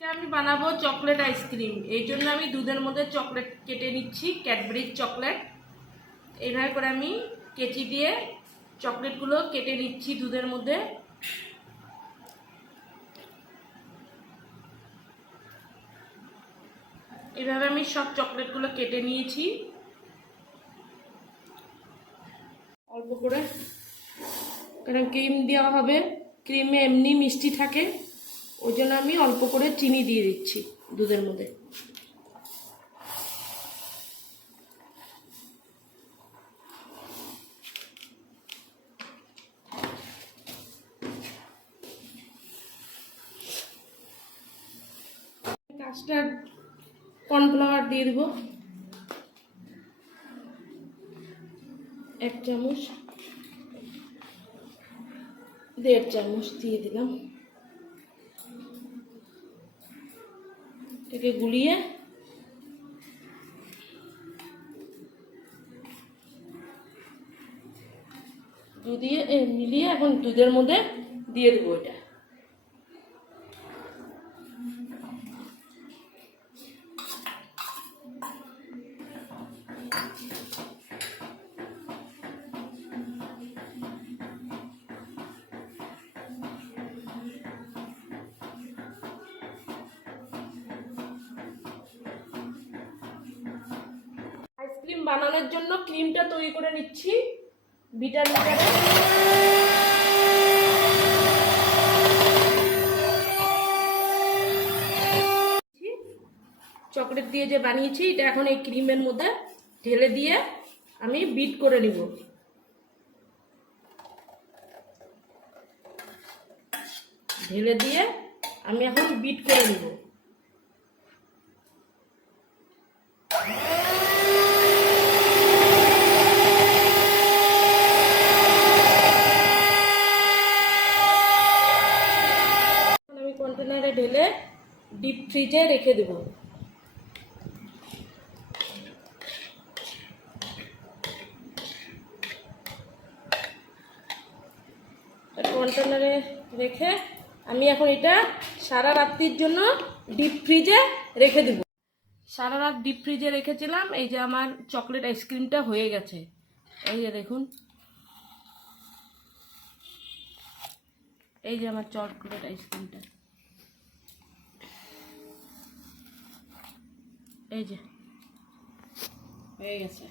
আমি বানাবো chocolate ice cream. এই জন্য আমি দুধের মধ্যে চকলেট কেটে নিচ্ছি, ক্যাডবেরির চকলেট। এইভাবে করে আমি কেচি দিয়ে চকলেটগুলো কেটে নিচ্ছি দুধের মধ্যে। এভাবে আমি সব চকলেটগুলো কেটে নিয়েছি। অল্প করে, কারণ ক্রিম দেওয়া হবে, ক্রিমে এমনি মিষ্টি থাকে, ওই জন্য আমি অল্প করে চিনি দিয়ে দিচ্ছি দুধের মধ্যে। কাস্টার্ড কর্নফ্লাওয়ার দিয়ে দেবো 1 চামচ, 1.5 চামচ দিয়ে দিলাম। এটাকে গুলিয়ে মিলিয়ে এখন দুধের মধ্যে দিয়ে দেবো এটা। আইসক্রিম বানানোর জন্য ক্রিমটা তৈরি করে নিচ্ছি বিটার মিটারে। চকলেট দিয়ে যে বানিয়েছি এটা এখন এই ক্রিমের মধ্যে ঢেলে দিয়ে আমি বিট করে নিব। ঢেলে দিয়ে আমি এখন বিট করে নিব। আমি কন্টেনারে ঢেলে ডিপ ফ্রিজে রেখে দেব। কন্টেনারে রেখে আমি এখন এটা সারা রাত্রির জন্য ডিপ ফ্রিজে রেখে দেব। সারা রাত ডিপ ফ্রিজে রেখেছিলাম। এই যে আমার চকলেট আইসক্রিমটা হয়ে গেছে, এই যে দেখুন, এই যে আমার চকলেট আইসক্রিমটা, এই যে হয়ে গেছে।